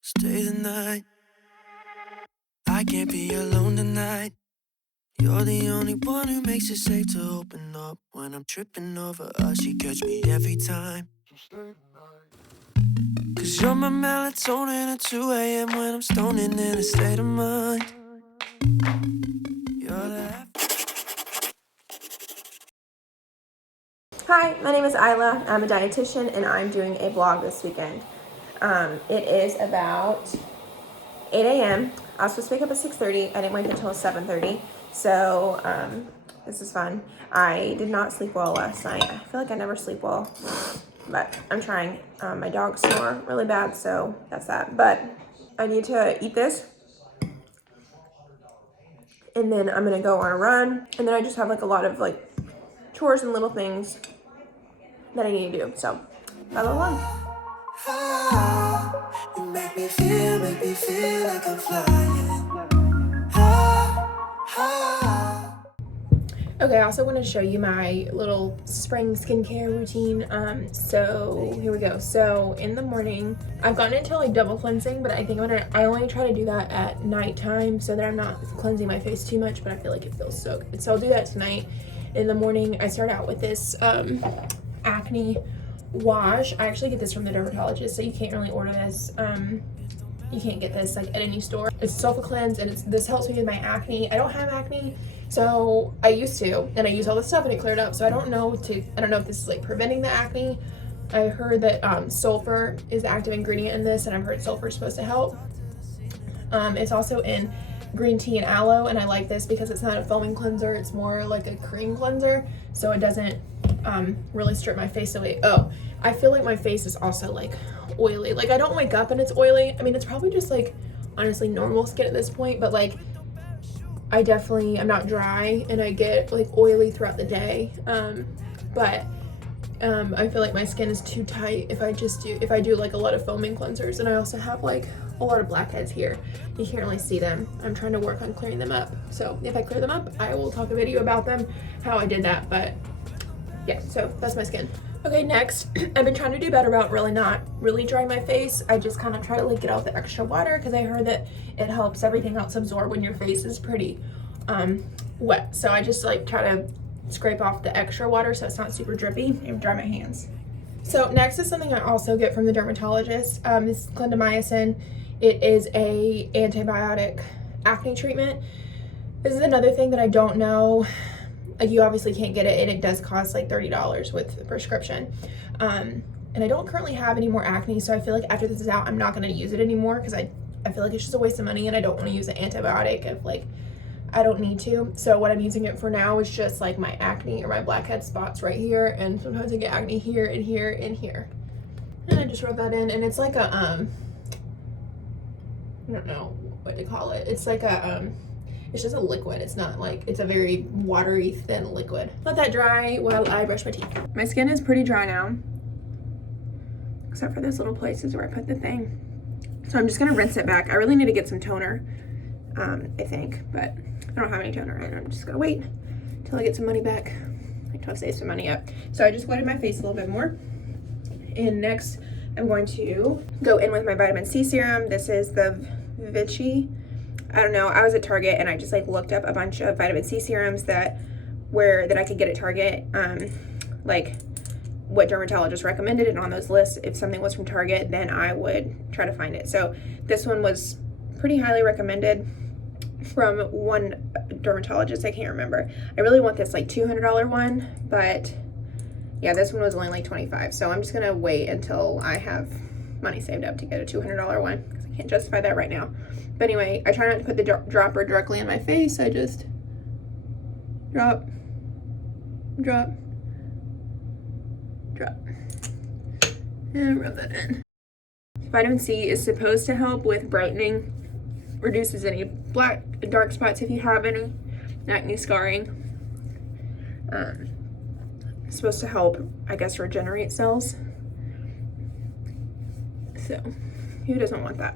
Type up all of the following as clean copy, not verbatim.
Stay the night. I can't be alone tonight. You're the only one who makes it safe to open up. When I'm tripping over us, you catch me every time. Cause you're my melatonin at 2 a.m. when I'm stoning in a state of mind. You're the Hi, my name is Isla. I'm a dietitian and I'm doing a vlog this weekend. It is about 8 a.m. I was supposed to wake up at 6:30. I didn't wake until 7:30. So this is fun. I did not sleep well last night. I feel like I never sleep well, but I'm trying. My dog snore really bad, so that's that. But I need to eat this. And then I'm gonna go on a run. And then I just have like a lot of like chores and little things that I need to do. So, blah, blah, blah. You make me feel like I'm flying. Okay, I also want to show you my little spring skincare routine. So here we go. So in the morning, I've gotten into like double cleansing, but I think I only try to do that at nighttime so that I'm not cleansing my face too much, but I feel like it feels so good. So I'll do that tonight. In the morning, I start out with this acne wash. I actually get this from the dermatologist, so you can't really order this. You can't get this like at any store. It's self-cleanse, and this helps me with my acne. I don't have acne, so I used to, and I use all this stuff and it cleared up. So I don't know if this is like preventing the acne. I heard that sulfur is the active ingredient in this, and I've heard sulfur is supposed to help. It's also in green tea and aloe, and I like this because it's not a foaming cleanser, it's more like a cream cleanser, so it doesn't really strip my face away. Oh, I feel like my face is also like oily. Like I don't wake up and it's oily. I mean, it's probably just like honestly normal skin at this point, but like I'm not dry and I get like oily throughout the day. But I feel like my skin is too tight if I do like a lot of foaming cleansers, and I also have like a lot of blackheads here. You can't really see them. I'm trying to work on clearing them up. So if I clear them up, I will talk a video about them, how I did that. But yeah, so that's my skin. Okay, next, I've been trying to do better about not really drying my face. I just kind of try to like get out the extra water because I heard that it helps everything else absorb when your face is pretty wet. So I just like try to scrape off the extra water so it's not super drippy and dry my hands. So next is something I also get from the dermatologist. This is clindamycin. It is a antibiotic acne treatment. This is another thing that I don't know. Like you obviously can't get it, and it does cost like $30 with the prescription. And I don't currently have any more acne, so I feel like after this is out, I'm not going to use it anymore because I feel like it's just a waste of money, and I don't want to use an antibiotic if like I don't need to. So what I'm using it for now is just like my acne or my blackhead spots right here, and sometimes I get acne here and here and here. And I just rub that in, and it's like a I don't know what to call it. It's like a it's just a liquid. It's not like, it's a very watery, thin liquid. Let that dry while I brush my teeth. My skin is pretty dry now, except for those little places where I put the thing. So I'm just gonna rinse it back. I really need to get some toner, I think, but I don't have any toner, and I'm just gonna wait until I get some money back, until I save some money up. So I just wetted my face a little bit more. And next, I'm going to go in with my vitamin C serum. This is the Vichy. I don't know, I was at Target and I just like looked up a bunch of vitamin C serums that I could get at Target, like what dermatologists recommended, and on those lists, if something was from Target, then I would try to find it. So this one was pretty highly recommended from one dermatologist, I can't remember. I really want this like $200 one, but yeah, this one was only like $25. So I'm just gonna wait until I have money saved up to get a $200 one because I can't justify that right now. But anyway, I try not to put the dropper directly in my face. I just drop, drop, drop, and rub that in. Vitamin C is supposed to help with brightening, reduces any dark spots if you have any, acne scarring. It's supposed to help, I guess, regenerate cells. So, who doesn't want that?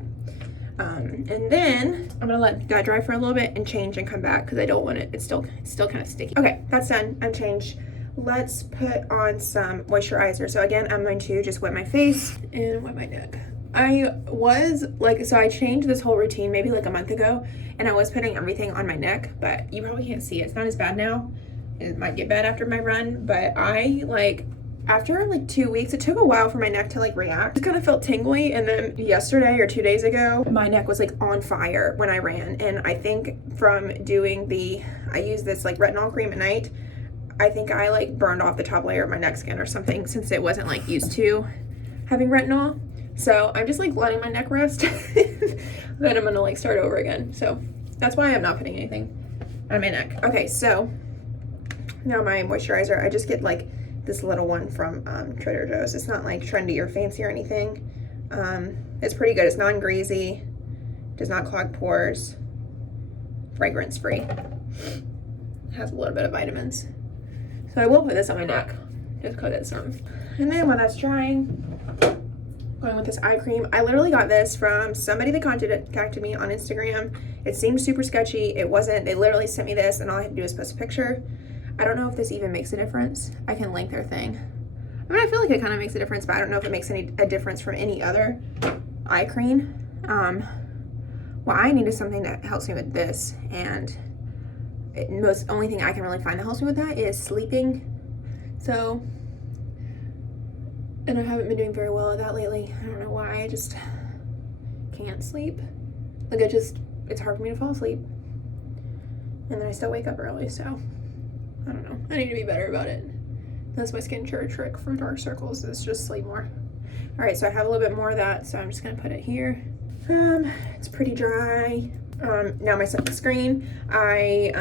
And then I'm gonna let that dry for a little bit and change and come back because I don't want it, it's still kind of sticky. Okay, that's done. I'm changed. Let's put on some moisturizer. So again, I'm going to just wet my face and wet my neck. I was like, so I changed this whole routine maybe like a month ago, and I was putting everything on my neck, but you probably can't see it. It's not as bad now. It might get bad after my run, but I like, after like 2 weeks, it took a while for my neck to like react. It kind of felt tingly, and then yesterday or 2 days ago, my neck was like on fire when I ran, and I think from doing I use this like retinol cream at night, I think I like burned off the top layer of my neck skin or something, since it wasn't like used to having retinol. So I'm just like letting my neck rest. Then I'm gonna like start over again. So that's why I'm not putting anything on my neck. Okay, so now my moisturizer, I just get like this little one from Trader Joe's. It's not like trendy or fancy or anything. It's pretty good. It's non-greasy, does not clog pores, fragrance free. Has a little bit of vitamins. So I will put this on my neck just because it's and then when that's drying, going with this eye cream. I literally got this from somebody that contacted me on Instagram. It seemed super sketchy. It wasn't. They literally sent me this, and all I had to do was post a picture. I don't know if this even makes a difference. I can link their thing. I mean, I feel like it kind of makes a difference, but I don't know if it makes a difference from any other eye cream. Well, I needed something that helps me with this, and only thing I can really find that helps me with that is sleeping. So, and I haven't been doing very well at that lately. I don't know why. I just can't sleep. Like it's hard for me to fall asleep. And then I still wake up early, so I don't know. I need to be better about it. That's my skincare trick for dark circles, is just sleep more. All right, so I have a little bit more of that, so I'm just gonna put it here. It's pretty dry. Now my sunscreen, I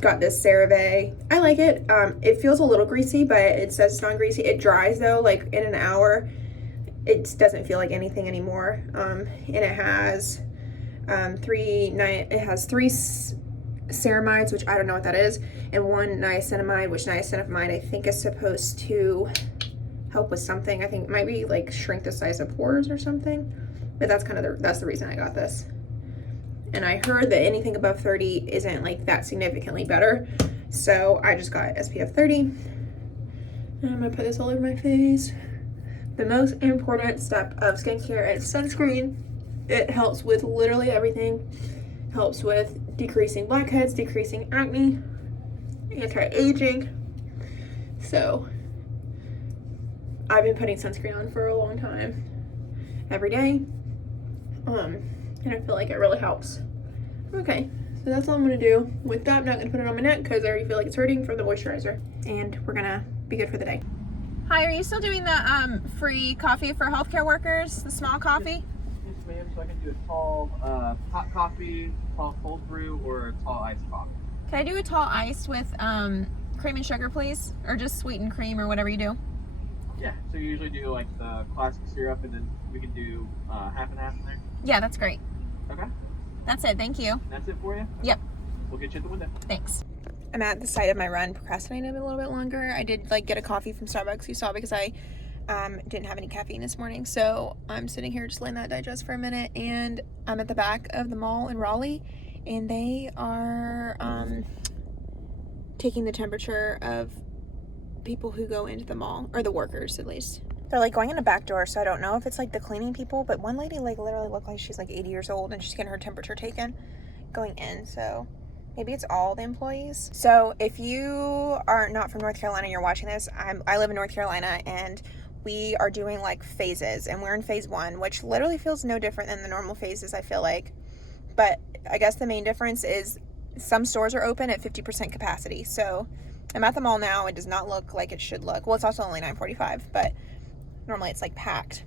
got this CeraVe. I like it. It feels a little greasy, but it says it's non-greasy. It dries though, like in an hour. It doesn't feel like anything anymore. And it has three ceramides, which I don't know what that is, and one niacinamide, which niacinamide I think is supposed to help with something. I think it might be like shrink the size of pores or something. But that's kind of that's the reason I got this. And I heard that anything above 30 isn't like that significantly better. So I just got SPF 30. And I'm gonna put this all over my face. The most important step of skincare is sunscreen. It helps with literally everything. Helps with decreasing blackheads, decreasing acne, anti-aging. So I've been putting sunscreen on for a long time, every day. And I feel like it really helps. Okay, so that's all I'm gonna do. With that, I'm not gonna put it on my neck because I already feel like it's hurting from the moisturizer. And we're gonna be good for the day. Hi, are you still doing the free coffee for healthcare workers, the small coffee? Yes, ma'am. So I can do a tall hot coffee, tall cold brew, or a tall iced coffee. Can I do a tall iced with cream and sugar, please? Or just sweetened cream or whatever you do? Yeah, so you usually do like the classic syrup, and then we can do half and half in there. Yeah, that's great. Okay. That's it, thank you. That's it for you? Okay. Yep. We'll get you at the window. Thanks. I'm at the side of my run, procrastinating a little bit longer. I did like get a coffee from Starbucks, you saw, because I didn't have any caffeine this morning. So I'm sitting here just letting that digest for a minute, and I'm at the back of the mall in Raleigh, and they are taking the temperature of people who go into the mall, or the workers at least. They're like going in a back door, so I don't know if it's like the cleaning people, but one lady like literally looked like she's like 80 years old, and she's getting her temperature taken going in, so maybe it's all the employees. So if you are not from North Carolina and you're watching this, I live in North Carolina, and we are doing like phases, and we're in phase 1, which literally feels no different than the normal phases, I feel like. But I guess the main difference is some stores are open at 50% capacity. So I'm at the mall now. It does not look like it should look. Well, it's also only 9:45, but normally it's like packed.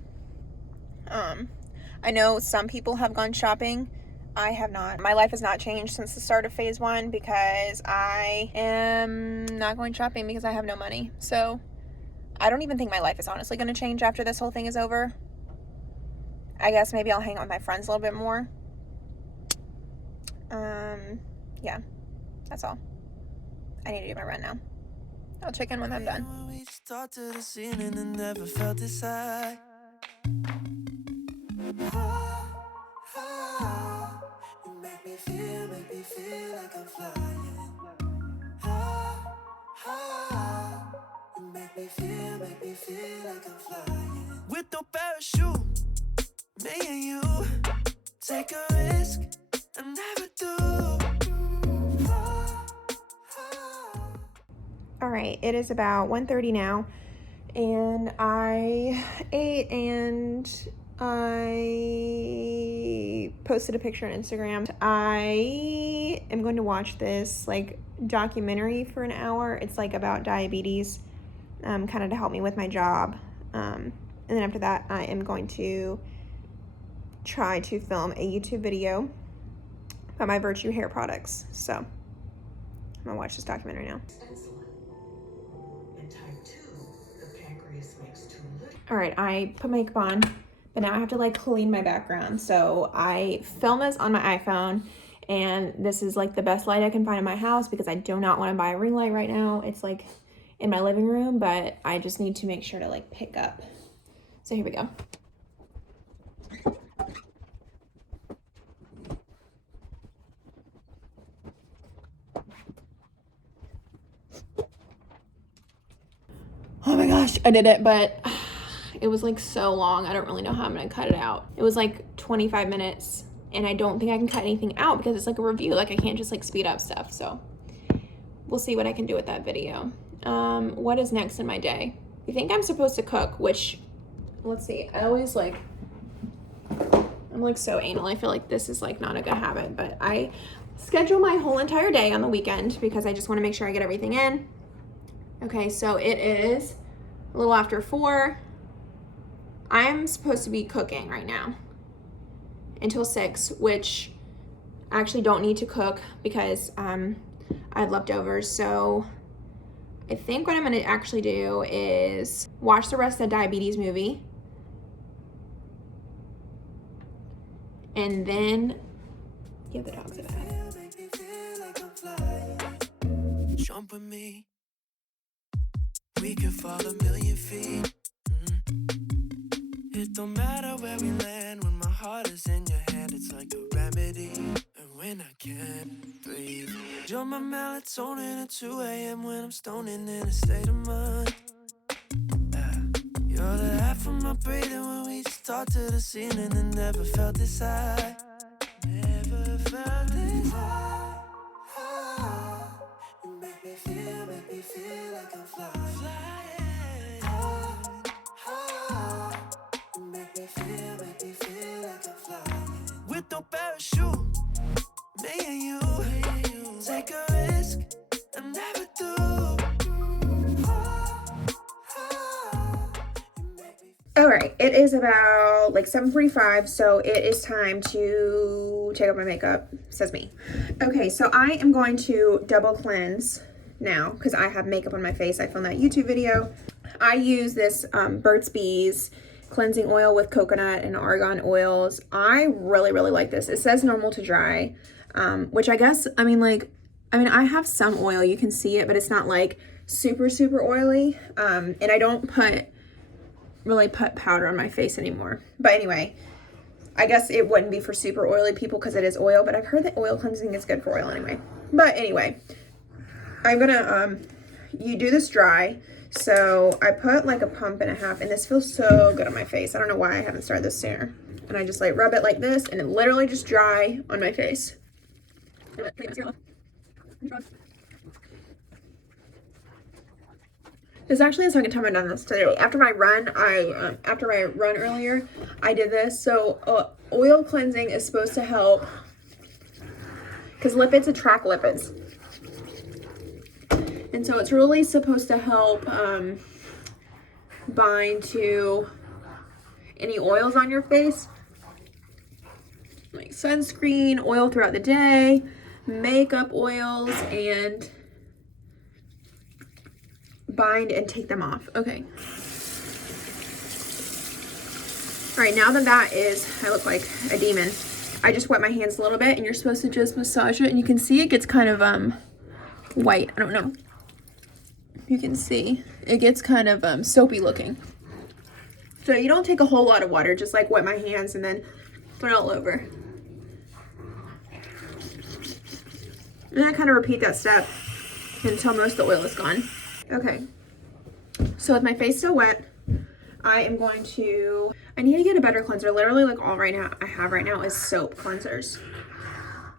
I know some people have gone shopping. I have not. My life has not changed since the start of phase 1 because I am not going shopping because I have no money. So I don't even think my life is honestly going to change after this whole thing is over. I guess maybe I'll hang out with my friends a little bit more. Yeah, that's all. I need to do my run now. I'll check in when I'm done. When we just talked to the ceiling and never felt this high. You make me feel like I'm flying. You make me feel like I'm flying. With no parachute, and you take a risk I never do. All right, it is about 1:30 now, and I ate and I posted a picture on Instagram. I am going to watch this like documentary for an hour. It's like about diabetes, kind of to help me with my job. And then after that, I am going to try to film a YouTube video about my Virtue hair products. So I'm gonna watch this documentary now. All right, I put makeup on, but now I have to like clean my background. So I film this on my iPhone, and this is like the best light I can find in my house because I do not want to buy a ring light right now. It's like in my living room, but I just need to make sure to like pick up. So here we go. Oh my gosh, I did it, but it was like so long. I don't really know how I'm gonna cut it out. It was like 25 minutes, and I don't think I can cut anything out because it's like a review. Like I can't just like speed up stuff. So we'll see what I can do with that video. What is next in my day? I think I'm supposed to cook, which, let's see. I always like, I'm like so anal. I feel like this is like not a good habit, but I schedule my whole entire day on the weekend because I just want to make sure I get everything in. Okay, so it is a little after 4. I'm supposed to be cooking right now until 6, which I actually don't need to cook because I had leftovers. So I think what I'm gonna actually do is watch the rest of the diabetes movie, and then give the dogs a bath. Jump with me. We could fall 1,000,000 feet. It don't matter where we land when my heart is in your hand. It's like a remedy. And when I can't breathe, you're my melatonin at 2 a.m. when I'm stoning in a state of mind. You're the half of my breathing when we just talk to the ceiling and never felt this high. Never felt this high. You make me feel like I'm flying. You make me feel like I'm flying. With no parachute, me and you take a risk I never do. All right, it is about like 7:45, so it is time to take off my makeup, says me. Okay, so I am going to double cleanse now because I have makeup on my face. I filmed that YouTube video. I use this Burt's Bees cleansing oil with coconut and argan oils. I really like this. It says normal to dry, which I guess, I have some oil, you can see it, but it's not like super oily. And I don't really put powder on my face anymore. But anyway, I guess it wouldn't be for super oily people because it is oil, but I've heard that oil cleansing is good for oil anyway. But anyway, I'm gonna, you do this dry. So I put like a pump and a half, and this feels so good on my face. I don't know why I haven't started this sooner. And I just like rub it like this, and it literally just dry on my face. This is actually the second time I've done this today. After my run, earlier, I did this. So oil cleansing is supposed to help because lipids attract lipids. And so it's really supposed to help bind to any oils on your face, like sunscreen, oil throughout the day, makeup oils, and bind and take them off. Okay. All right, now that I look like a demon. I just wet my hands a little bit, and you're supposed to just massage it, and you can see it gets kind of white. I don't know. You can see it gets kind of soapy looking. So you don't take a whole lot of water, just like wet my hands and then put it all over. And I kind of repeat that step until most of the oil is gone. Okay, so with my face still wet, I am going to I need to get a better cleanser. Literally, like, all I have right now is soap cleansers.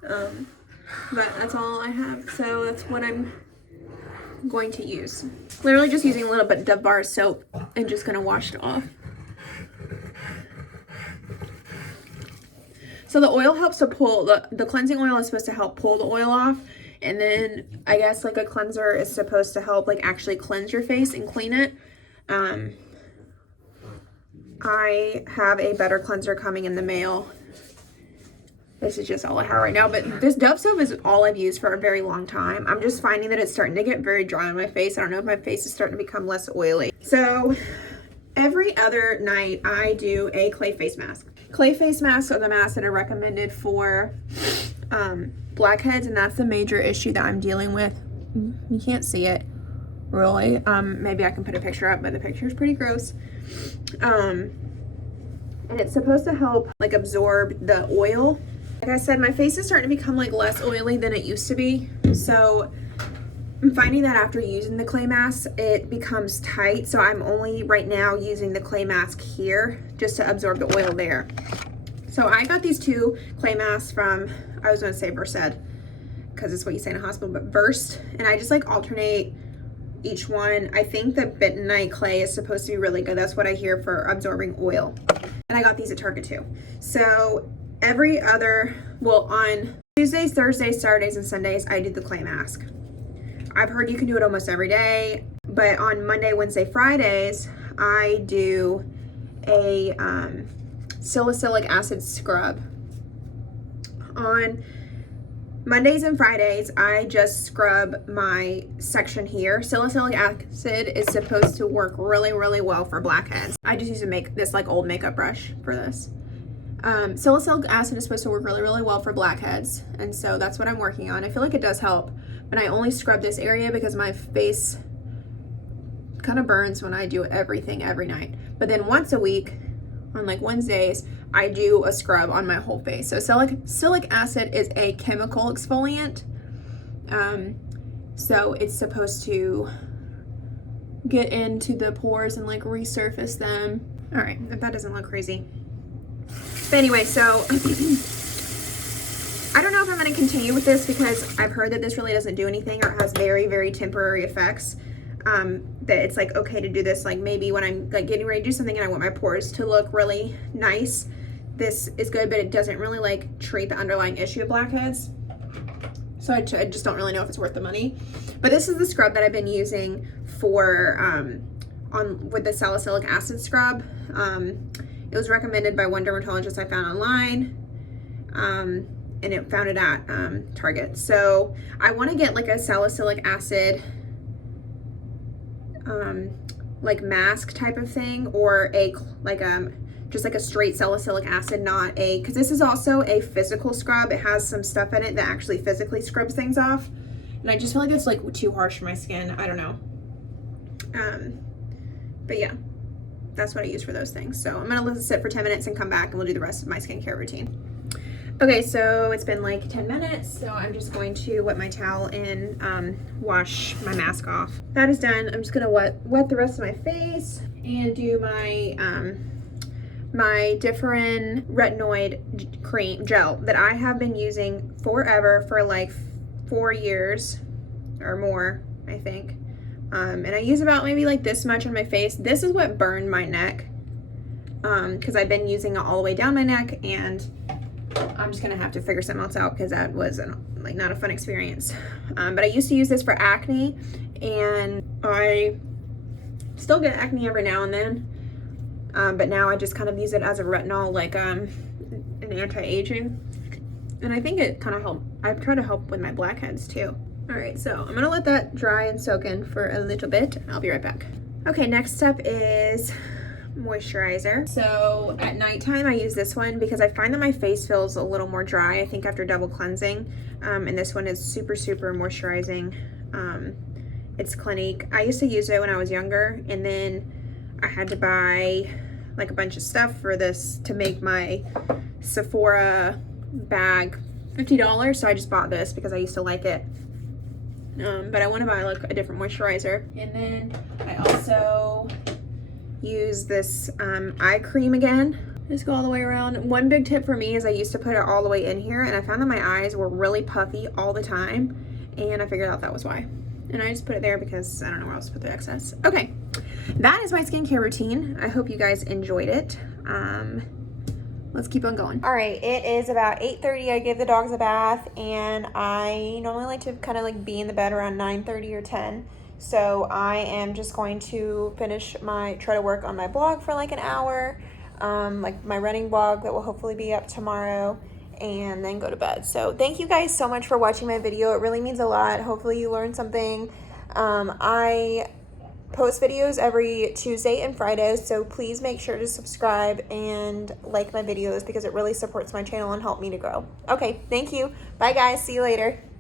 But that's all I have, so that's what I'm going to use. Literally just using a little bit of bar soap and just gonna wash it off. So the oil helps to pull, the cleansing oil is supposed to help pull the oil off, and then I guess like a cleanser is supposed to help like actually cleanse your face and clean it. I have a better cleanser coming in the mail. This is just all I have right now, but this Dove soap is all I've used for a very long time. I'm just finding that it's starting to get very dry on my face. I don't know if my face is starting to become less oily. So every other night I do a clay face mask. Clay face masks are the masks that are recommended for blackheads, and that's the major issue that I'm dealing with. You can't see it really. Maybe I can put a picture up, but the picture is pretty gross. And it's supposed to help like absorb the oil. Like I said, my face is starting to become like less oily than it used to be. So I'm finding that after using the clay mask, it becomes tight. So I'm only right now using the clay mask here just to absorb the oil there. So I got these two clay masks from, I was gonna say Versed, because it's what you say in a hospital, but Versed. And I just like alternate each one. I think the bentonite clay is supposed to be really good. That's what I hear for absorbing oil. And I got these at Target too. So every other, well, on Tuesdays, Thursdays, Saturdays, and Sundays, I do the clay mask. I've heard you can do it almost every day, but on Monday, Wednesday, Fridays, I do a salicylic acid scrub. On Mondays and Fridays, I just scrub my section here. Salicylic acid is supposed to work really, really well for blackheads. I just use this like old makeup brush for this. Salicylic acid is supposed to work really, really well for blackheads, and so that's what I'm working on. I feel like it does help, but I only scrub this area because my face kind of burns when I do everything every night. But then once a week, on like Wednesdays, I do a scrub on my whole face. So salicylic acid is a chemical exfoliant. So it's supposed to get into the pores and like resurface them. All right, if that doesn't look crazy. But anyway, so I don't know if I'm going to continue with this because I've heard that this really doesn't do anything, or it has very, very temporary effects. That it's like okay to do this like maybe when I'm like getting ready to do something and I want my pores to look really nice. This is good, but it doesn't really like treat the underlying issue of blackheads. So I just don't really know if it's worth the money. But this is the scrub that I've been using for with the salicylic acid scrub. It was recommended by one dermatologist I found online, and it found it at Target. So I want to get like a salicylic acid like mask type of thing, or a like just like a straight salicylic acid, not a, because this is also a physical scrub. It has some stuff in it that actually physically scrubs things off, and I just feel like it's like too harsh for my skin. I don't know. But yeah, that's what I use for those things. So I'm gonna let it sit for 10 minutes and come back and we'll do the rest of my skincare routine. Okay, so it's been like 10 minutes, so I'm just going to wet my towel and wash my mask off. That is done. I'm just gonna wet the rest of my face and do my my different retinoid cream gel that I have been using forever, for like 4 years or more, I think. And I use about maybe like this much on my face. This is what burned my neck, because I've been using it all the way down my neck, and I'm just gonna have to figure something else out because that was like not a fun experience. But I used to use this for acne, and I still get acne every now and then. But now I just kind of use it as a retinol, like an anti-aging, and I think it kind of helped. I've tried to help with my blackheads too. All right, so I'm gonna let that dry and soak in for a little bit. I'll be right back. Okay, next step is moisturizer. So at nighttime I use this one because I find that my face feels a little more dry, I think, after double cleansing. And this one is super, super moisturizing. It's Clinique. I used to use it when I was younger, and then I had to buy like a bunch of stuff for this to make my Sephora bag $50, so I just bought this because I used to like it. But I want to buy like a different moisturizer. And then I also use this eye cream again. Just go all the way around. One big tip for me is I used to put it all the way in here, and I found that my eyes were really puffy all the time, and I figured out that was why. And I just put it there because I don't know where else to put the excess. Okay, that is my skincare routine. I hope you guys enjoyed it. Let's keep on going. All right, it is about 8:30. I gave the dogs a bath, and I normally like to kind of like be in the bed around 9:30 or 10. So I am just going to try to work on my blog for like an hour, like my running blog that will hopefully be up tomorrow, and then go to bed. So thank you guys so much for watching my video. It really means a lot. Hopefully you learned something. I post videos every Tuesday and Friday, so please make sure to subscribe and like my videos because it really supports my channel and helps me to grow. Okay, thank you. Bye guys, see you later.